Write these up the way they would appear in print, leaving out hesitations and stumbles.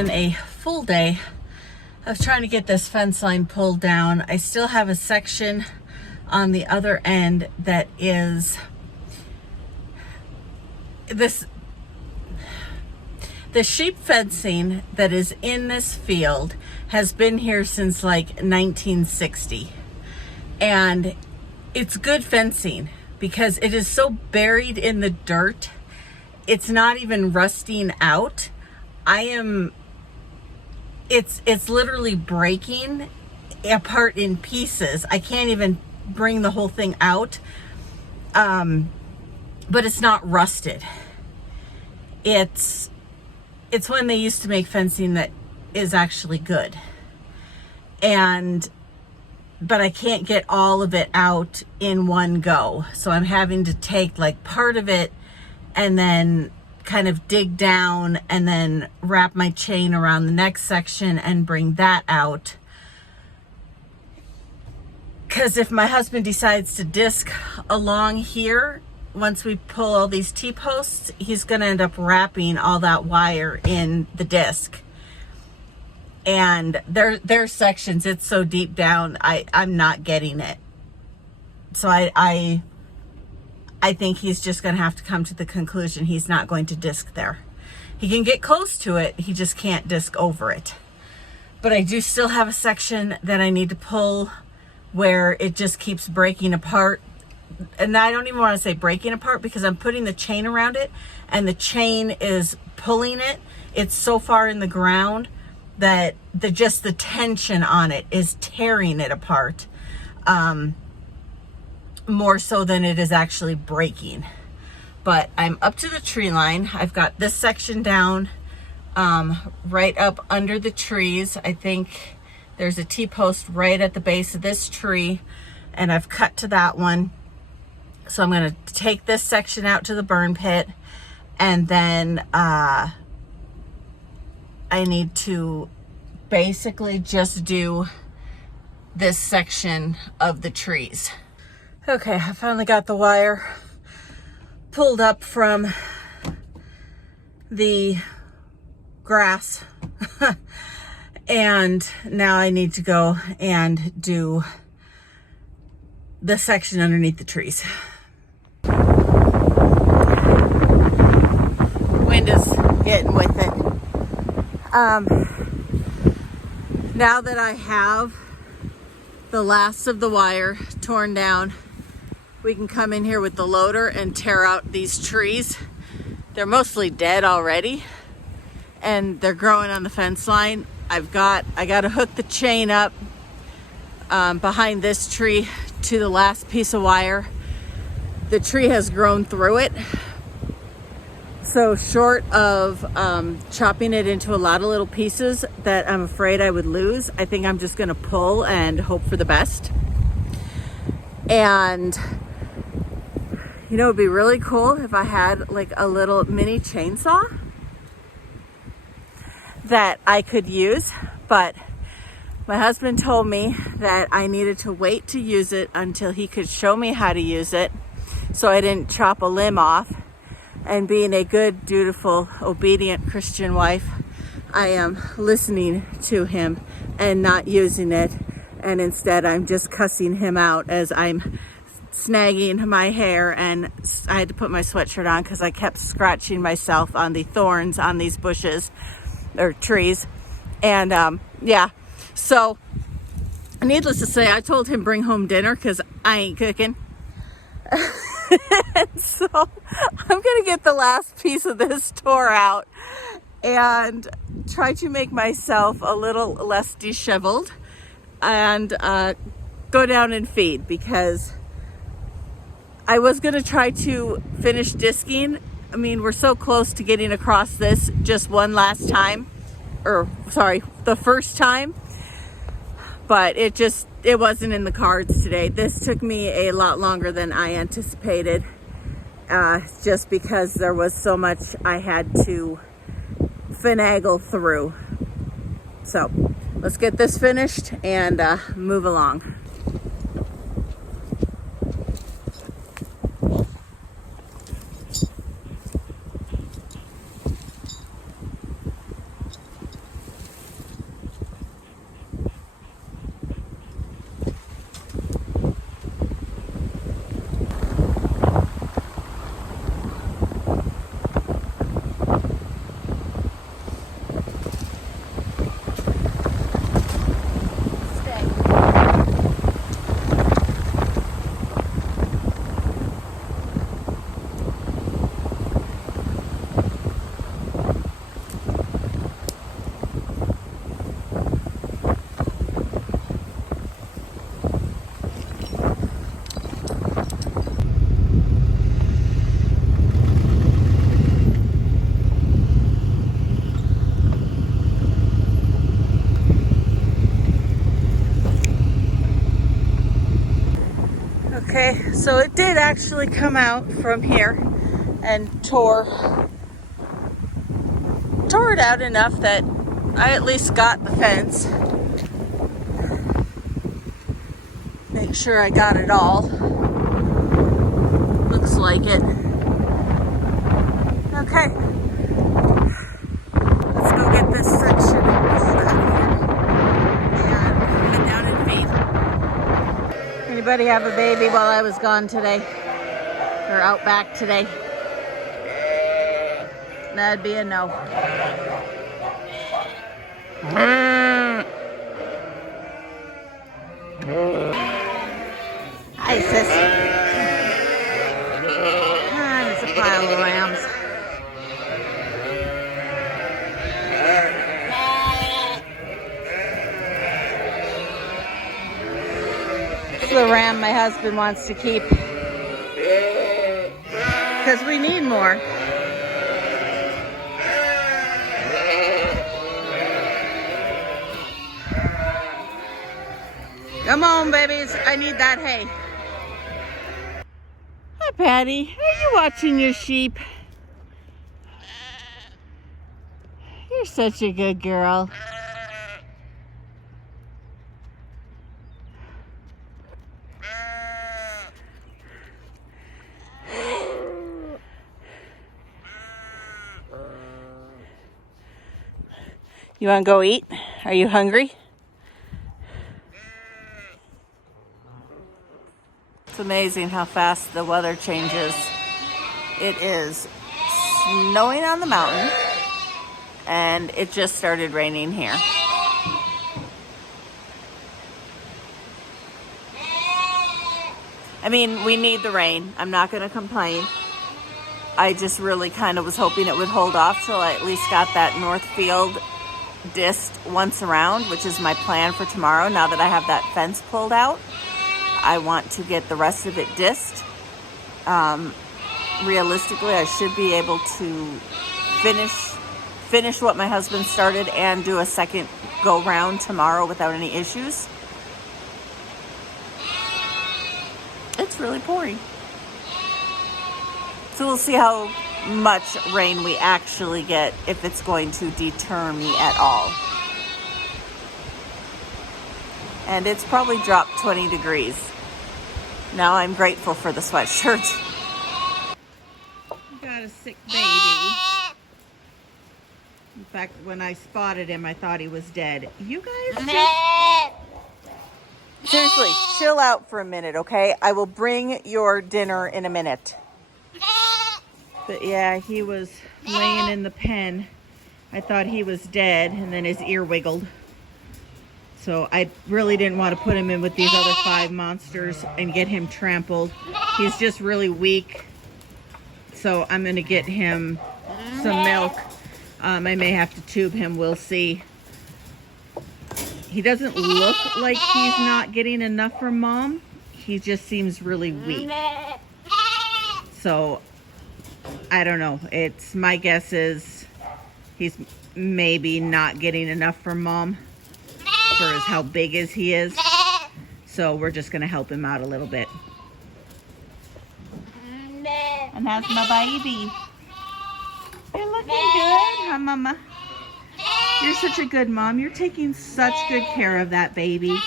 been a full day of trying to get this fence line pulled down. I still have a section on the other end that is the sheep fencing that is in this field has been here since like 1960. And it's good fencing because it is so buried in the dirt. It's not even rusting out. It's literally breaking apart in pieces. I can't even bring the whole thing out. But it's not rusted. It's when they used to make fencing that is actually good. But I can't get all of it out in one go. So I'm having to take like part of it and then kind of dig down and then wrap my chain around the next section and bring that out. Because if my husband decides to disc along here, once we pull all these T-posts, he's going to end up wrapping all that wire in the disc. And there's sections, it's so deep down, I'm not getting it. So I think he's just going to have to come to the conclusion he's not going to disc there. He can get close to it, he just can't disc over it. But I do still have a section that I need to pull where it just keeps breaking apart. And I don't even want to say breaking apart because I'm putting the chain around it and the chain is pulling it. It's so far in the ground that the tension on it is tearing it apart, more so than it is actually breaking. But I'm up to the tree line. I've got this section down, right up under the trees. I think there's a T-post right at the base of this tree, and I've cut to that one. So I'm going to take this section out to the burn pit, and then I need to basically just do this section of the trees. Okay, I finally got the wire pulled up from the grass and now I need to go and do the section underneath the trees. Wind is getting with it. Now that I have the last of the wire torn down, we can come in here with the loader and tear out these trees. They're mostly dead already and they're growing on the fence line. I got to hook the chain up behind this tree to the last piece of wire. The tree has grown through it. So short of chopping it into a lot of little pieces that I'm afraid I would lose, I think I'm just gonna pull and hope for the best. And you know, it'd be really cool if I had like a little mini chainsaw that I could use, but my husband told me that I needed to wait to use it until he could show me how to use it so I didn't chop a limb off. And being a good, dutiful, obedient Christian wife, I am listening to him and not using it. And instead, I'm just cussing him out as I'm snagging my hair. And I had to put my sweatshirt on because I kept scratching myself on the thorns on these bushes or trees. And yeah, so needless to say, I told him bring home dinner because I ain't cooking. And so I'm gonna get the last piece of this tore out and try to make myself a little less disheveled and go down and feed, because I was gonna try to finish disking. I mean, we're so close to getting across this just one last time, or sorry, the first time, but it wasn't in the cards today. This took me a lot longer than I anticipated, just because there was so much I had to finagle through. So let's get this finished and move along. Okay, so it did actually come out from here and tore it out enough that I at least got the fence. Make sure I got it all. Looks like it. Okay. Let's go get this section pulled out of here and head down and feed. Anybody have a baby while I was gone today? Or out back today? That'd be a no. Hi, sis. There's a pile of lambs. This is the ram my husband wants to keep. Because we need more. Come on, babies. I need that hay. Hi, Patty. Are you watching your sheep? You're such a good girl. You want to go eat? Are you hungry? It's amazing how fast the weather changes. It is snowing on the mountain, and it just started raining here. I mean, we need the rain. I'm not going to complain. I just really kind of was hoping it would hold off till I at least got that north field disced once around, which is my plan for tomorrow. Now that I have that fence pulled out, I want to get the rest of it disced. Realistically, I should be able to finish what my husband started and do a second go round tomorrow without any issues. It's really pouring. So we'll see how much rain we actually get, if it's going to deter me at all. And it's probably dropped 20 degrees. Now I'm grateful for the sweatshirt. Got a sick baby. In fact, when I spotted him, I thought he was dead. You guys seriously, chill out for a minute, okay? I will bring your dinner in a minute. But yeah, he was laying in the pen. I thought he was dead, and then his ear wiggled. So I really didn't want to put him in with these other 5 monsters and get him trampled. He's just really weak. So I'm going to get him some milk. I may have to tube him. We'll see. He doesn't look like he's not getting enough from Mom. He just seems really weak. So I don't know. It's my guess is he's maybe not getting enough from Mom for how big as he is. So we're just going to help him out a little bit. And that's my baby. You're looking good, huh, Mama? You're such a good mom. You're taking such good care of that baby.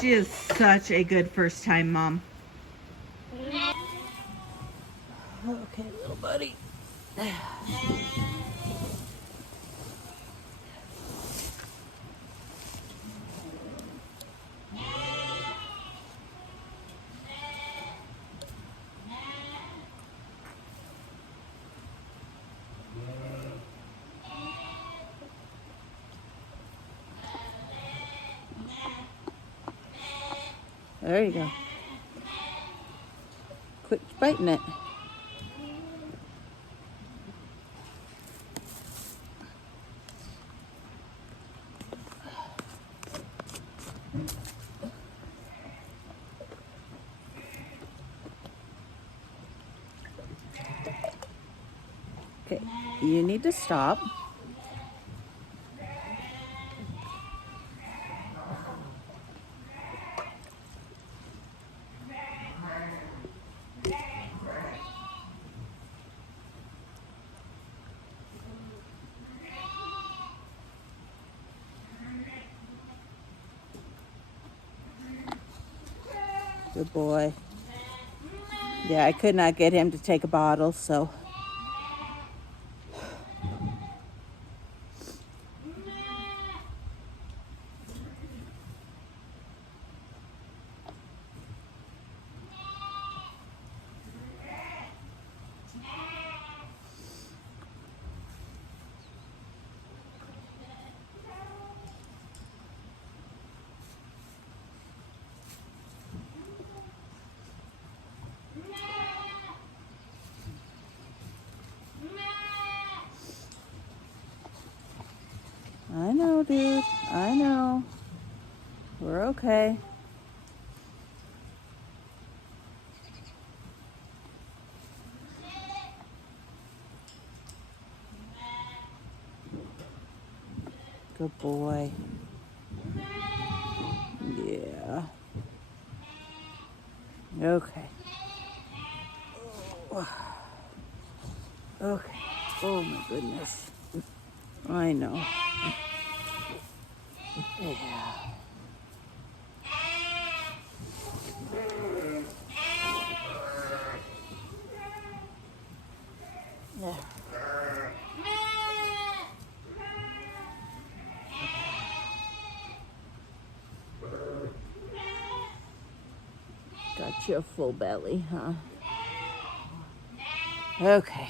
She is such a good first-time mom. Okay, little buddy. There you go. Quit biting it. Okay, you need to stop. Good boy. Yeah, I could not get him to take a bottle, so. I know, dude. I know. We're okay. Good boy. Yeah. Okay. Okay. Oh my goodness. I know. Yeah. Yeah. Got you a full belly, huh? Okay.